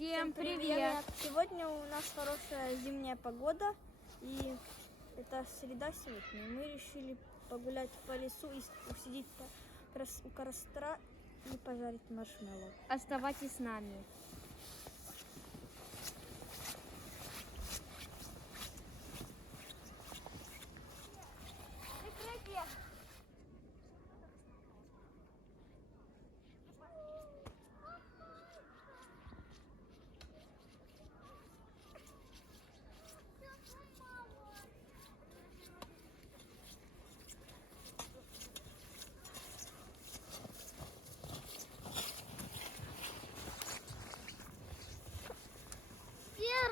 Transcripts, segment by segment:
Всем привет! Сегодня у нас хорошая зимняя погода, и это среда сегодня. Мы решили погулять по лесу и усидеть у костра и пожарить маршмеллоу. Оставайтесь с нами.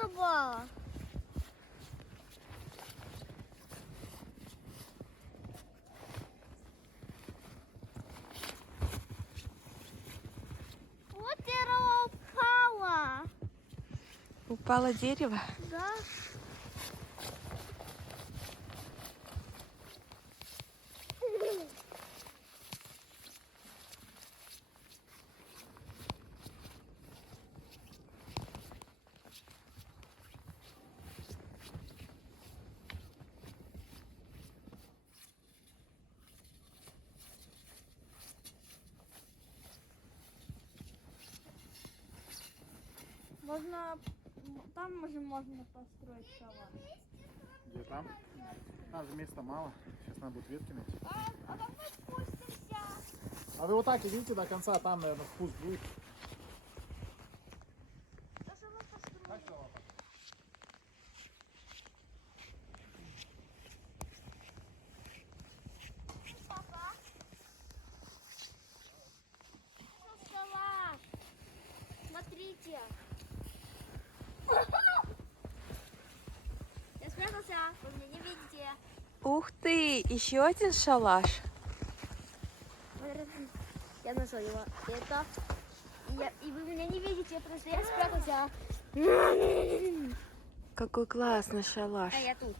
Первого! Вот дерево упало. Упало дерево? Да. Там уже можно построить шалаш. Где там? Там же места мало. Сейчас надо будет ветки найти. А там мы спустимся. А вы вот так идите до конца, а там, наверное, спуск будет. Так что лопата. Папа. Это шалаш. Смотрите. Я спрятался, вы меня не видите. Ух ты! Еще один шалаш. Я нашел его. Это. И вы меня не видите, потому что я спрятался. Какой классный шалаш. А я тут.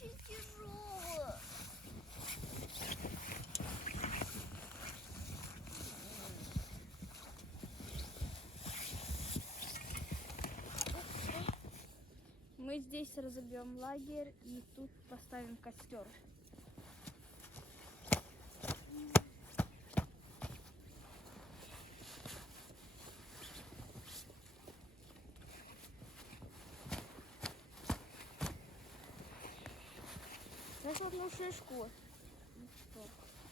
Очень тяжело. Мы здесь разобьем лагерь и тут поставим костер. Знаешь, одну шишку.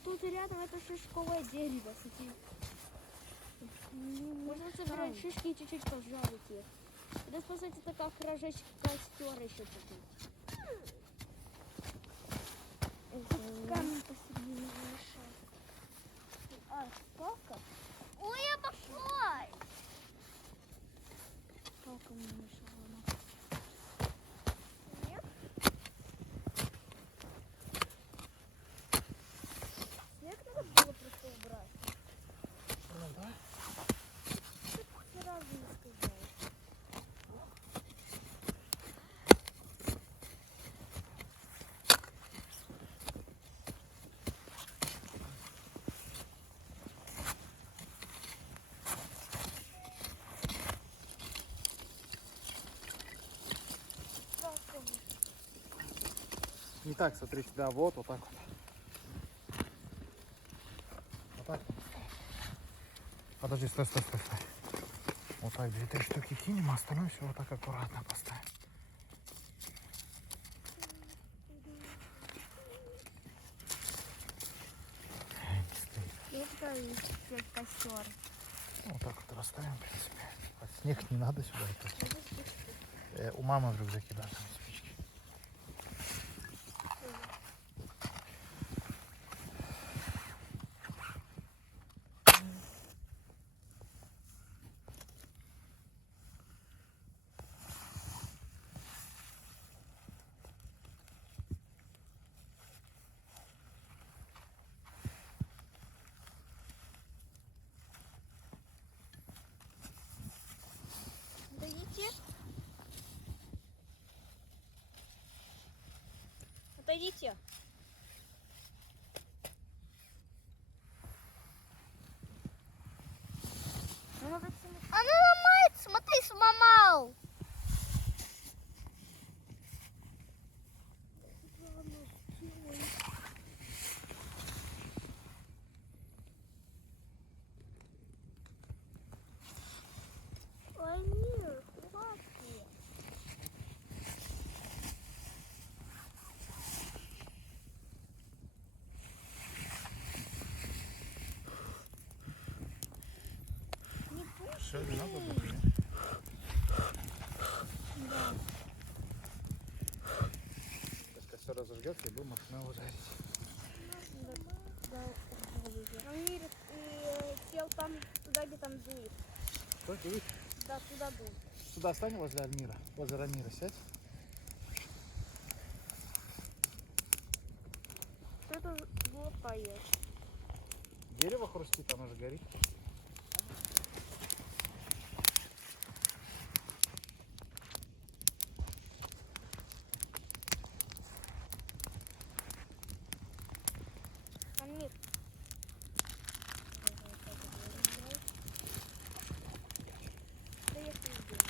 Тут рядом это шишковое дерево. Можно собирать шишки и чуть-чуть пожарить их. Это, по сути, это как разжечь костер еще чуть-чуть. Камень посередине мешает. А, палка? Ой, обошлась! Палка мне мешала. Нет? Снег надо было просто убрать. Ну да. Ты сразу не сказал. Не так, смотрите, да, вот так вот. Вот так. Подожди, стой. Вот так 2-3 штуки кинем, а остальное все вот так аккуратно поставим. Не стоит. Это есть костер. Ну, вот так вот расставим, в принципе. А снег не надо сюда. У мамы в рюкзаке, да, там спички. Отойдите. Отойдите. Она ломается, смотри, сломал. Ой, мир, хватит. Все, не надо больше. Сейчас костер разожгется и будем машину жарить. Амир, сел там, туда, где там дует. Что, дует? Да, туда дует. Сюда стань возле Альмира. Возле Рамира сядь. Это глупое. Дерево хрустит, оно же горит. Амир. Да я пиздец.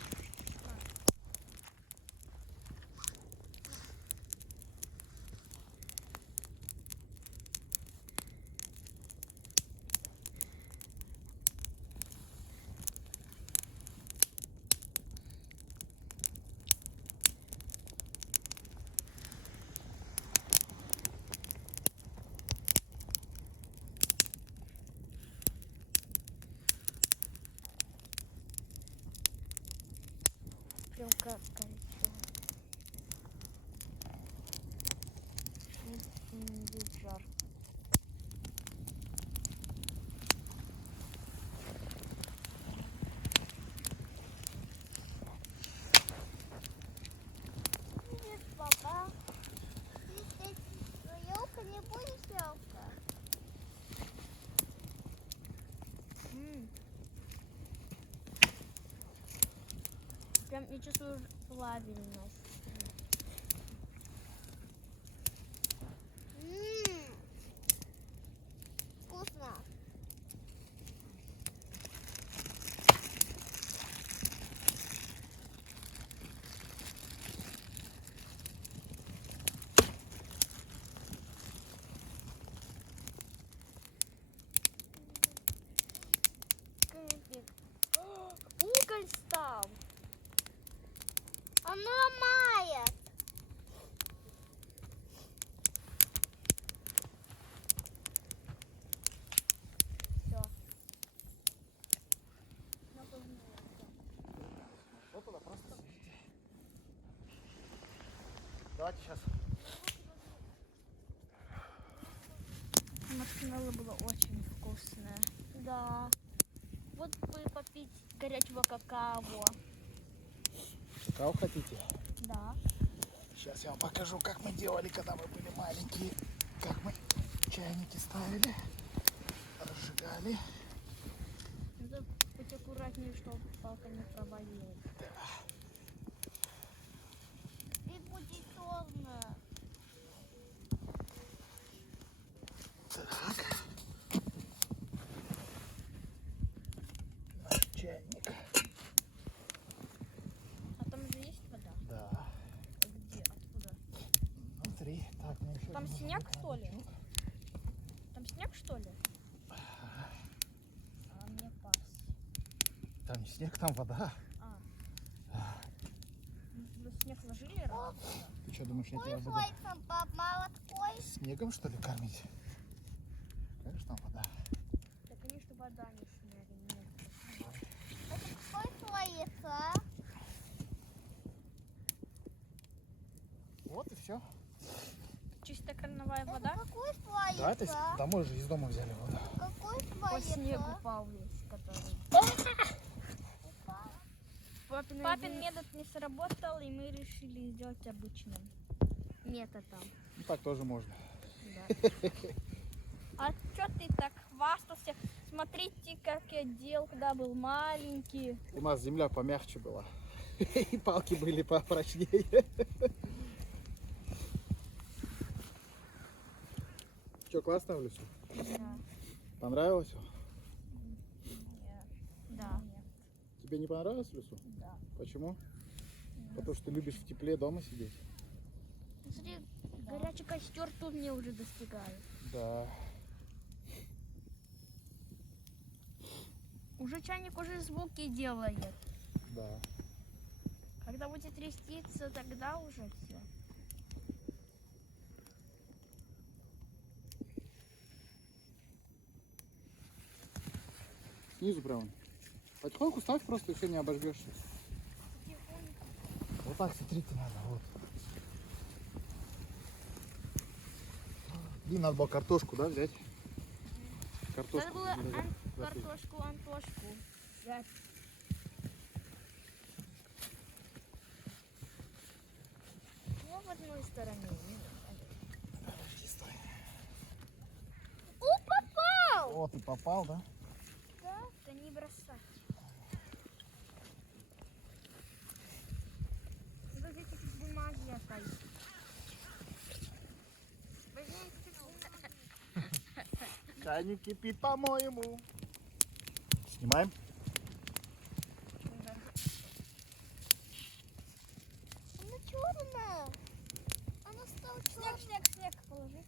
Прям как горячо. Будет жарко. Привет, папа. Ты елка не будешь елка? Прям я чувствую плавильность. Вкусно. Уголь стал. Он ломает. Все. Вот туда просто садите. Давайте сейчас. Маршмеллоу было очень вкусное. Да. Вот бы попить горячего какао. Какао хотите? Да. Сейчас я вам покажу, как мы делали, когда мы были маленькие. Как мы чайники ставили, разжигали. Надо быть аккуратнее, чтобы палка не провалилась. И будет черно. Так. Наш чайник. А там же есть вода? Да. Где? Откуда? Внутри. Так, Там снег, что ли? Там снег, что ли? А мне пас. Там не снег, там вода. Вы снег ложили раз? Ты что, думаешь, я тебя буду снегом, что ли, кормить? Конечно, там вода. Да, конечно, вода не снег. Нет. Вот и все. Чистая крановая вода. Да, это домой же из дома взяли воду. По снегу упал весь, который. Папин метод не сработал, и мы решили сделать обычным методом. Ну так тоже можно. А чё ты так хвастался? Смотрите, как я делал, когда был маленький. У нас земля помягче была. И палки были попрочнее. Что, классно в лесу? Да. Понравилось? Да. Тебе не понравилось в лесу? Да. Почему? Потому что ты любишь в тепле дома сидеть? Смотри, горячий костер тут мне уже достигает. Да. Уже чайник уже звуки делает. Да. Когда будет тряститься, тогда уже все. Снизу прямо. Потихоньку ставь, просто все не обожгешься. Вот так, смотрите, надо. Вот. Блин, надо было картошку, да, взять? Картошку. Надо было засыпать. Антошку взять. Ну, в одной стороне. Подожди, стой. Попал! О, ты попал, да? Да не бросать. Возьми чуть-чуть бумаги оставить. Возьми чуть-чуть бумаги. Чайник кипит, по-моему. Снимаем. Она черная. Она стала черной. Снег положи.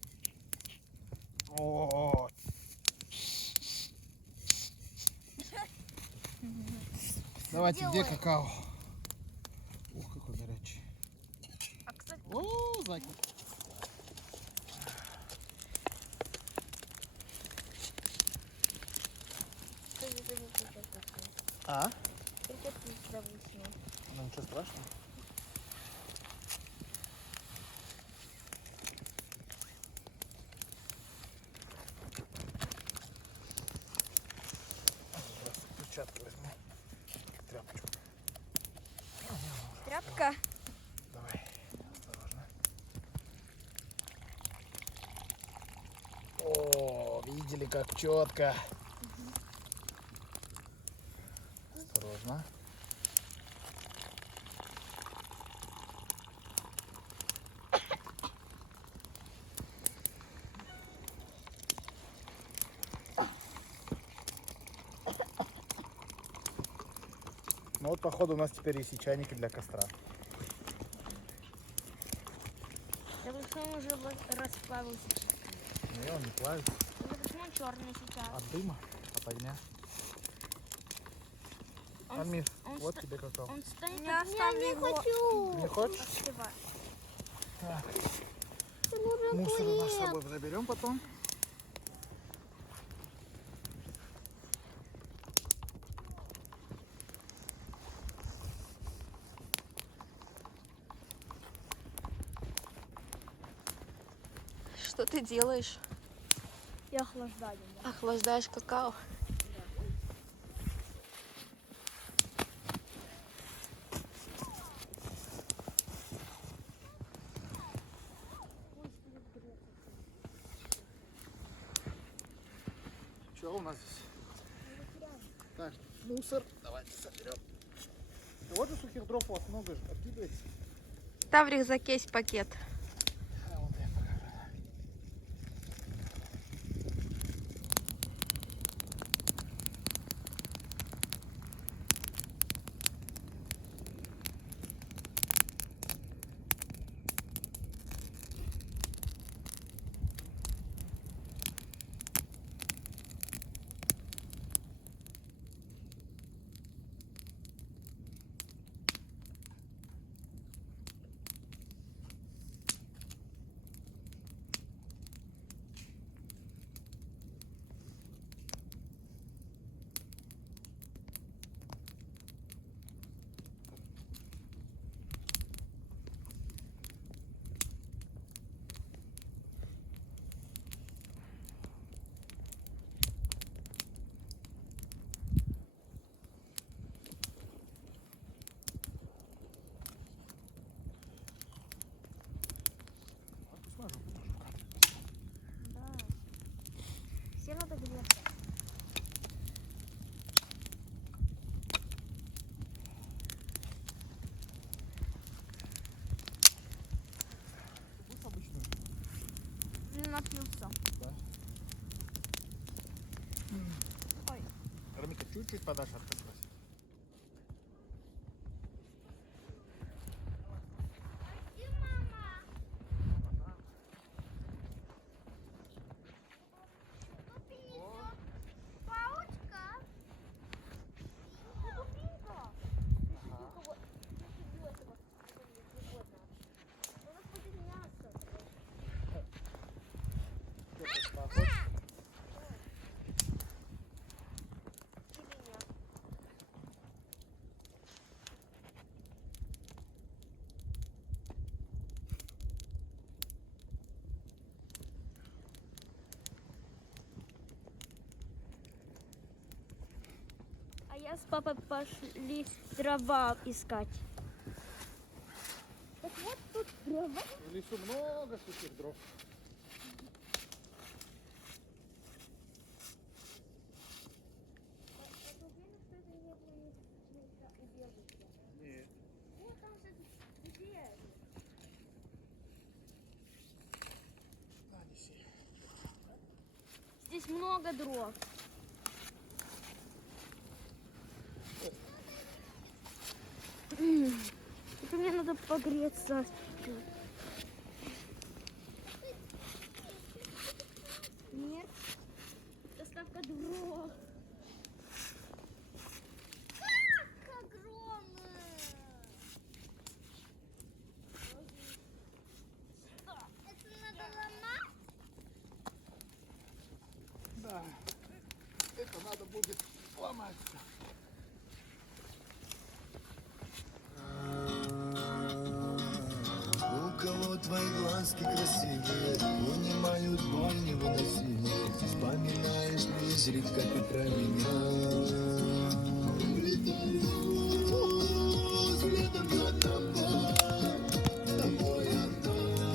О, давайте, где какао? Ух, какой горячий. А, кстати, О, зайка. А? прикопи сюда вышел. Ну ничего страшного. Сейчас перчатки возьму. Тряпочку. Тряпка. Давай. Осторожно. О, видели, как четко. Осторожно. Ну вот, походу, у нас теперь есть и чайники для костра. Да вы что, он уже расплавился. Не, он не плавится. Ну почему он черный сейчас? От дыма, от огня. Он Амир, он вот ста- тебе какао. Он станет... Не оставлю его. хочу! Не хочешь? Остывай. Так. Мусор наш с собой заберем потом. Что ты делаешь? Я охлаждаю. Охлаждаешь какао? Что у нас здесь? Так, мусор. Давайте соберем. Вот же сухих дров у вас много же. Откидывайте. Там в рюкзаке есть пакет. А, вот я покажу. напился. Ой. Рамика, чуть-чуть подашь от нас. А я с папой пошли дрова искать. Так вот тут дрова. В лесу много сухих дров. Нет. На, неси. Здесь много дров. Это мне надо погреться. Нет. Доставка дров. Как огромное! Это надо ломать? Да. Это надо будет ломать. У кого твои глазки красивые, унимают боль невыносимую. Вспоминаешь изредка ты про меня. Летаю следом за тобой, с тобой одной,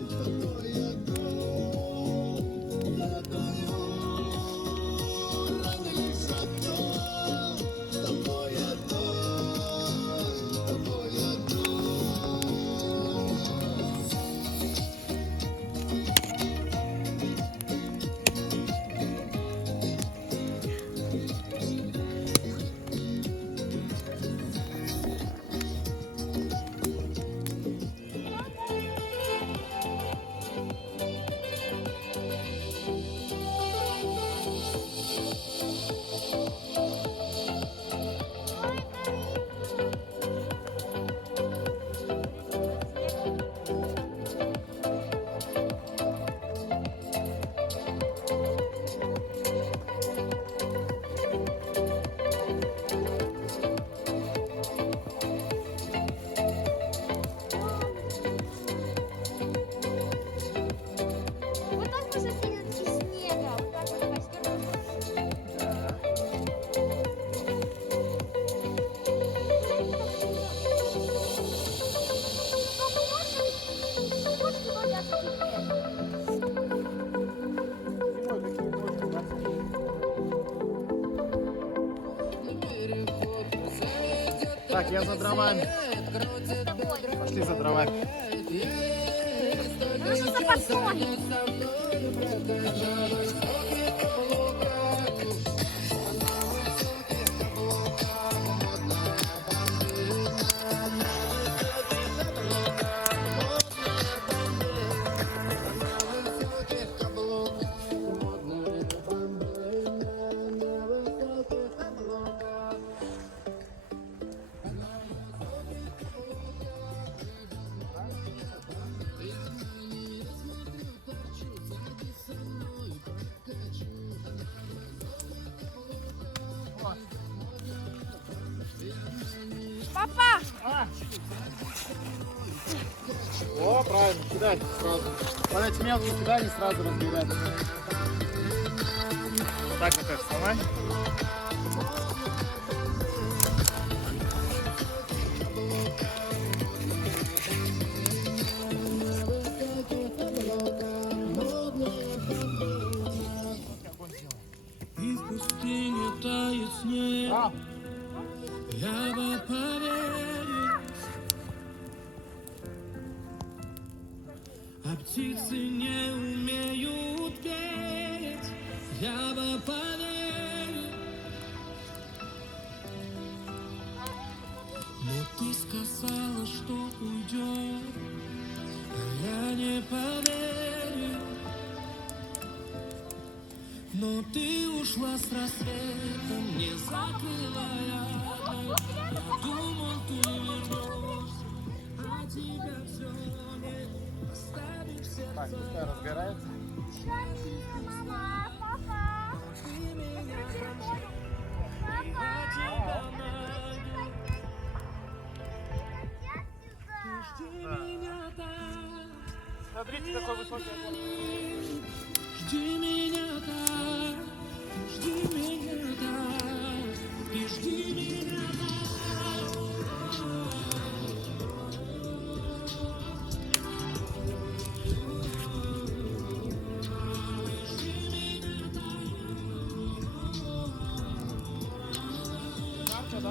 с тобой одной. Летаю рано лишь одной, с тобой одной, с тобой одной. Вот так мы соседи из снега. Вот так вот костер. Зимой такие ночи у нас. Так, я за дровами. Пошли за дровами. Ну что за подсолнух? Папа! О, правильно, кидай сразу. Вот эти мелкие кидай, не сразу разбирать. Так вот это сломай. И в пустыне тает снег, А, я бы поверил. а птицы не умеют петь. Я бы поверил, но ты сказала, что уйдет, а я не поверил. Но ты ушла с рассветом, не закрывая окна. Я думал, ты вернешься, а тебя все нет. Оставишь сердце. Так, пускай разгорается. Мама, папа. Ты меня пронзил, я тебя найду. Ты жди меня там. Смотрите, какой высокий огонь. Жди меня там, жди меня там, и жди меня там.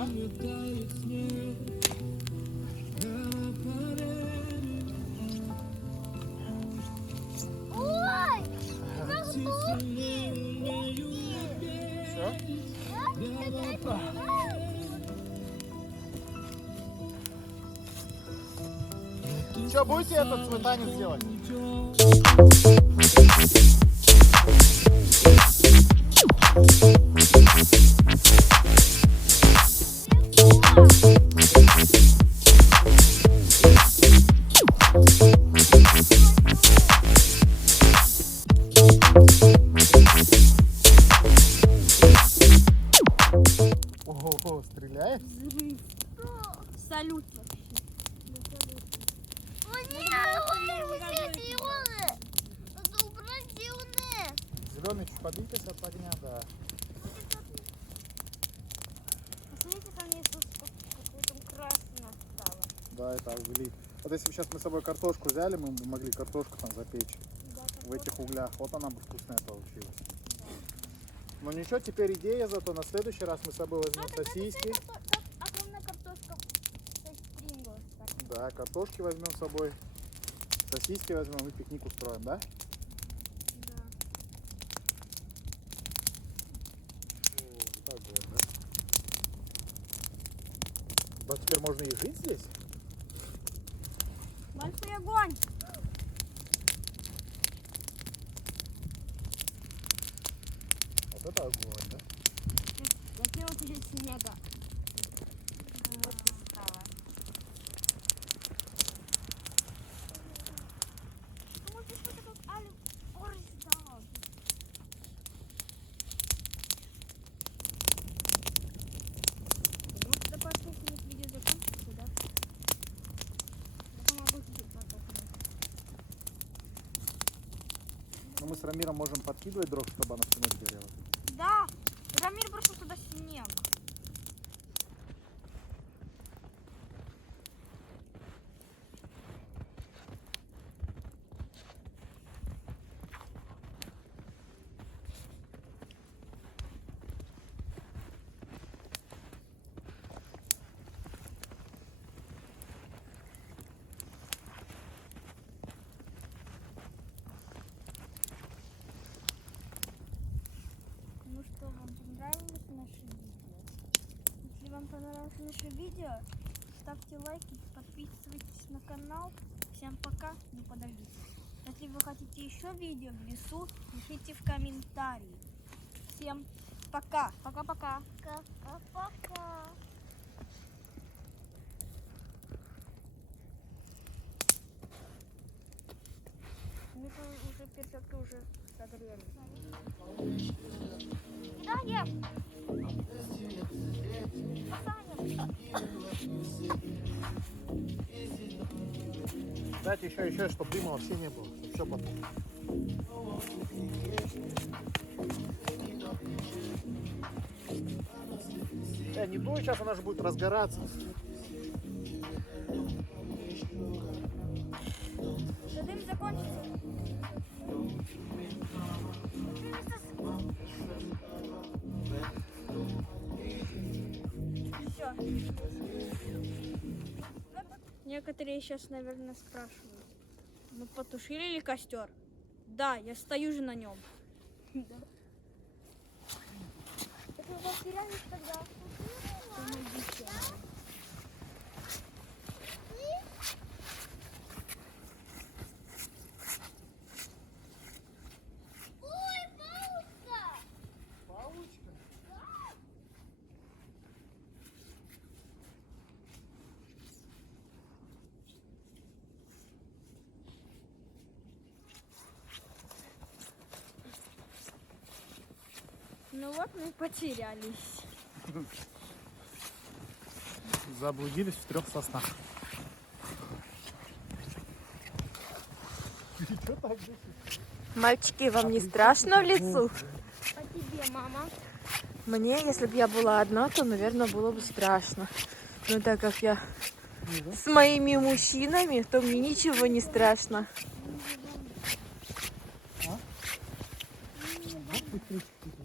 Не тает снег, я поверю. Ой! Птицы не умеют петь. Все? Что, будете этот сметанец делать? Ого, стреляет? Салют. Надо убрать зеленые. Зеленый чуть подвигайся от огня, да. Посмотрите, там есть какое-то красное стало. Да, это угли. Вот если бы сейчас мы с собой картошку взяли, мы бы могли картошку там запечь в этих углях. Вот она бы вкусная получилась. Ну ничего, теперь идея, зато на следующий раз мы с собой возьмем сосиски. Огромная картошка. Принглс. Да, картошки возьмем с собой, сосиски возьмем и пикник устроим, да? Да. Вот так вот, да? Да, теперь можно и жить здесь? Большой огонь. Вот это огонь, да? Какие вот еще снега. Вот и стало. Может, это подписывать видео закончится, да? Я помогу тебе подписывать. Ну мы с Рамиром можем подкидывать дров, чтобы она всю ночь горела. Да! Рамир бросил туда снег. Ну что, вам понравилось наше видео? Если вам понравилось наше видео, ставьте лайки, подписывайтесь на канал. Всем пока, не подождите. Если вы хотите еще видео в лесу, пишите в комментарии. Всем пока. Пока-пока. Пока-пока. Мы уже перчатки уже согрели. Да, ем. Посадим. Дайте еще, чтобы дыма вообще не было. Все потом. Не дуй, сейчас она же будет разгораться. Да дым закончится. Все. Некоторые сейчас, наверное, спрашивают. Мы потушили ли костер? Да, я стою же на нем. Это вы потерялись тогда. Ой, пауза! Палочка? Ну вот мы потерялись. Заблудились в 3 соснах. Что так дышишь? Мальчики, вам не страшно в лесу? А тебе, мама? Мне, если бы я была одна, то, наверное, было бы страшно. Но так как я с моими мужчинами, то мне ничего не страшно. Вот быстрее.